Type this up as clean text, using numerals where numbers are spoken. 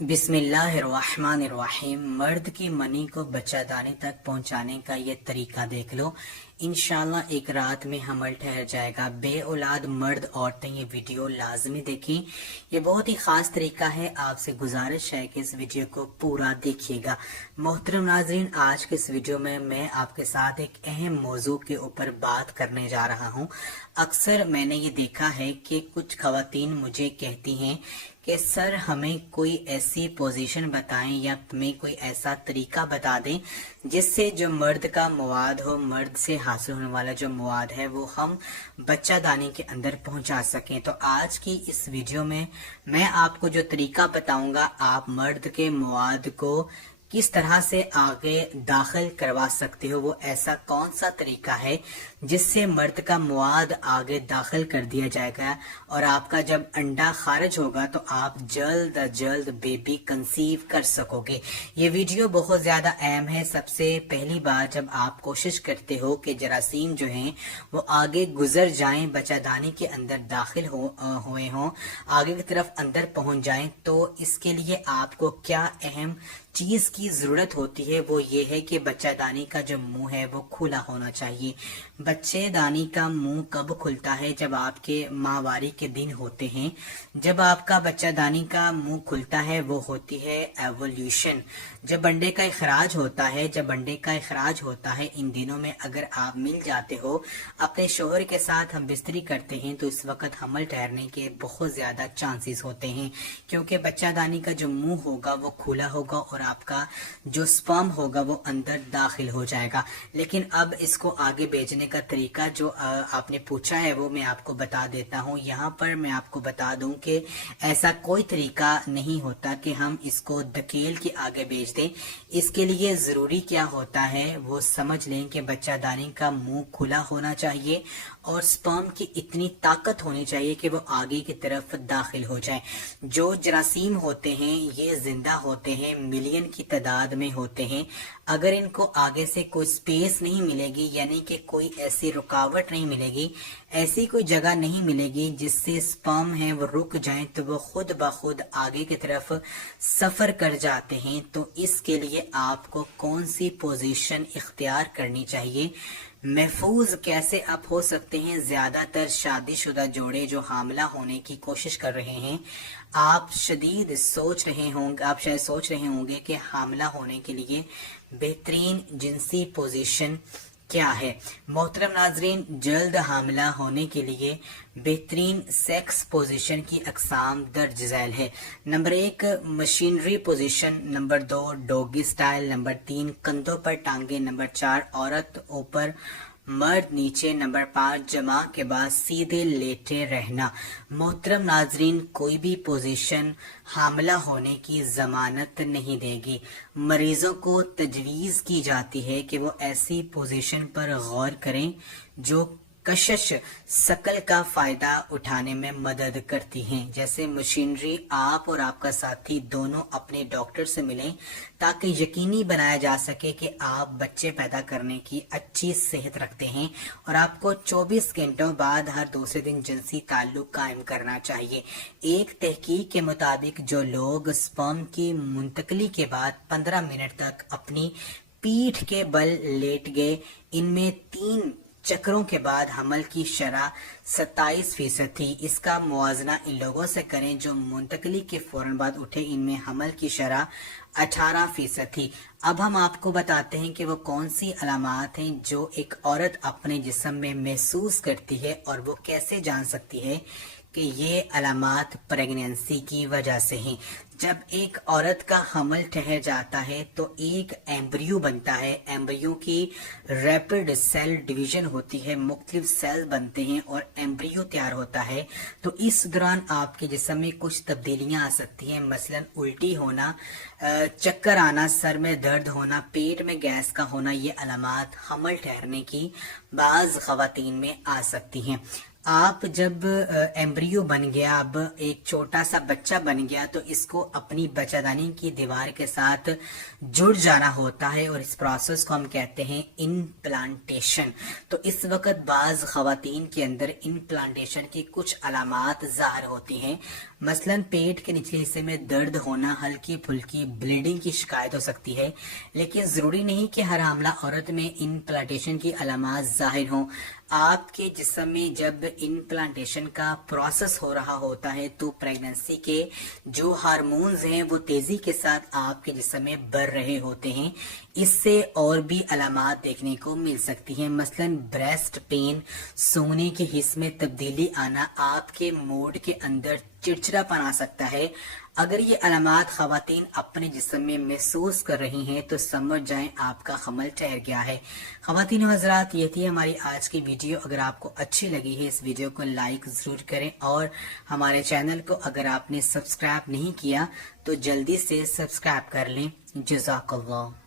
बिस्मिल्लाहिर्रहमानिर्रहीम। मर्द की मनी को बच्चादानी तक पहुंचाने का ये तरीका देख लो, इंशाल्लाह एक रात में हमल ठहर जाएगा। बे औलाद मर्द औरतें ये वीडियो लाजमी देखें, ये बहुत ही खास तरीका है। आपसे गुजारिश है कि इस वीडियो को पूरा देखिएगा। मोहतरम नाज़रीन, आज के इस वीडियो में मैं आपके साथ एक अहम मौजू के ऊपर बात करने जा रहा हूँ। अक्सर मैंने ये देखा है कि कुछ खवातीन मुझे कहती हैं कि सर हमें कोई ऐसी पोजीशन बताएं या हमें कोई ऐसा तरीका बता दें जिससे जो मर्द का मवाद हो, मर्द से हासिल होने वाला जो मवाद है वो हम बच्चादानी के अंदर पहुंचा सकें। तो आज की इस वीडियो में मैं आपको जो तरीका बताऊंगा, आप मर्द के मवाद को किस तरह से आगे दाखिल करवा सकते हो, वो ऐसा कौन सा तरीका है जिससे मर्द का मवाद आगे दाखिल कर दिया जाएगा और आपका जब अंडा खारिज होगा तो आप जल्द अज जल्द बेबी कंसीव कर सकोगे। ये वीडियो बहुत ज्यादा अहम है। सबसे पहली बार जब आप कोशिश करते हो कि जरासीम जो हैं वो आगे गुजर जाएं, बच्चादानी के अंदर दाखिल हुए हों, आगे की तरफ अंदर पहुंच जाएं, तो इसके लिए आपको क्या अहम चीज की जरूरत होती है, वो ये है कि बच्चादानी का जो मुंह है वो खुला होना चाहिए। बच्चेदानी का मुंह कब खुलता है? जब आपके माहवारी के दिन होते हैं। जब आपका बच्चादानी का मुंह खुलता है वो होती है एवोल्यूशन। जब अंडे का इखराज होता है, इन दिनों में अगर आप मिल जाते हो, अपने शोहर के साथ हम बिस्तरी करते हैं, तो इस वक्त हमल ठहरने के बहुत ज्यादा चांसेस होते हैं, क्योंकि बच्चादानी का जो मुंह होगा वो खुला होगा और आपका जो स्पर्म होगा वो अंदर दाखिल हो जाएगा। लेकिन अब इसको आगे भेजने का तरीका जो आपने पूछा है वो मैं आपको बता देता हूँ। यहाँ पर मैं आपको बता दूं कि ऐसा कोई तरीका नहीं होता कि हम इसको धकेल के आगे भेज दें। इसके लिए जरूरी क्या होता है वो समझ लें कि बच्चादानी का मुंह खुला होना चाहिए और स्पर्म की इतनी ताकत होनी चाहिए कि वो आगे की तरफ दाखिल हो जाए। जो जरासीम होते हैं ये जिंदा होते हैं, मिलियन की तादाद में होते हैं। अगर इनको आगे से कोई स्पेस नहीं मिलेगी, यानी कि कोई ऐसी रुकावट नहीं मिलेगी, ऐसी कोई जगह नहीं मिलेगी जिससे स्पर्म है वो रुक जाएं, तो वो खुद ब खुद आगे की तरफ सफर कर जाते हैं। तो इसके लिए आपको कौन सी पोजीशन इख्तियार करनी चाहिए, महफूज कैसे आप हो सकते हैं। ज्यादातर शादीशुदा जोड़े जो हामला होने की कोशिश कर रहे हैं, आप शायद सोच रहे होंगे कि हामला होने के लिए बेहतरीन जिनसी पोजीशन क्या है। मोहतरम नाजरीन, जल्द हामला होने के लिए बेहतरीन सेक्स पोजीशन की अकसाम दर्ज झैल है। Number 1 machinery position, number 2 doggy style, number 3 कंधों पर टांगे, नंबर 4 औरत ऊपर मर्द नीचे, नंबर 5 जमा के बाद सीधे लेटे रहना। मोहतरम नाजरीन, कोई भी पोजीशन हामला होने की जमानत नहीं देगी। मरीजों को तजवीज़ की जाती है कि वो ऐसी पोजीशन पर गौर करें जो कशिश शकल का फायदा उठाने में मदद करती हैं। जैसे मशीनरी, आप और आपका साथी दोनों अपने डॉक्टर से मिलें ताकि यकीनी बनाया जा सके कि आप बच्चे पैदा करने की अच्छी सेहत रखते हैं और आपको 24 घंटों बाद हर दूसरे दिन जिनसी ताल्लुक कायम करना चाहिए। एक तहकीक के मुताबिक जो लोग स्पर्म की मुंतकली के बाद 15 मिनट तक अपनी पीठ के बल लेट गए, इनमें 3 चक्रों के बाद हमल की शरह 27% थी। इसका मुआवजा इन लोगों से करें जो मुंतकली के फौरन बाद उठे, इनमें हमल की शरह 18% थी। अब हम आपको बताते हैं कि वो कौन सी अलामात हैं जो एक औरत अपने जिस्म में महसूस करती है और वो कैसे जान सकती है कि ये अलामात प्रेगनेंसी की वजह से हैं। जब एक औरत का हमल ठहर जाता है तो एक एम्ब्रियो बनता है। एम्ब्रियो की रैपिड सेल डिवीजन होती है, मुख्तलिफ सेल बनते हैं और एम्ब्रियो तैयार होता है। तो इस दौरान आपके जिस्म में कुछ तब्दीलियां आ सकती हैं, मसलन उल्टी होना, चक्कर आना, सर में दर्द होना, पेट में गैस का होना। ये अलामात हमल ठहरने की बाज खवातीन में आ सकती हैं। آپ جب ایمبریو بن گیا، اب ایک چھوٹا سا بچہ بن گیا، تو اس کو اپنی بچہ دانی کی دیوار کے ساتھ جڑ جانا ہوتا ہے، اور اس پروسیس کو ہم کہتے ہیں امپلانٹیشن۔ تو اس وقت بعض خواتین کے اندر امپلانٹیشن کی کچھ علامات ظاہر ہوتی ہیں، مثلا پیٹ کے نچلے حصے میں درد ہونا، ہلکی پھلکی بلیڈنگ کی شکایت ہو سکتی ہے، لیکن ضروری نہیں کہ ہر حاملہ عورت میں امپلانٹیشن کی علامات ظاہر ہوں۔ آپ کے جسم میں جب امپلانٹیشن کا پروسیس ہو رہا ہوتا ہے تو پریگننسی کے جو ہارمونز ہیں وہ تیزی کے ساتھ آپ کے جسم میں بڑھ رہے ہوتے ہیں۔ اس سے اور بھی علامات دیکھنے کو مل سکتی ہیں، مثلا بریسٹ پین، سونے کے حصے میں تبدیلی آنا، آپ کے موڈ کے اندر چڑچڑا پن آ سکتا ہے۔ اگر یہ علامات خواتین اپنے جسم میں محسوس کر رہی ہیں تو سمجھ جائیں آپ کا حمل ٹھہر گیا ہے۔ خواتین و حضرات، یہ تھی ہماری آج کی ویڈیو۔ اگر آپ کو اچھی لگی ہے اس ویڈیو کو لائک ضرور کریں، اور ہمارے چینل کو اگر آپ نے سبسکرائب نہیں کیا تو جلدی سے سبسکرائب کر لیں۔ جزاک اللہ۔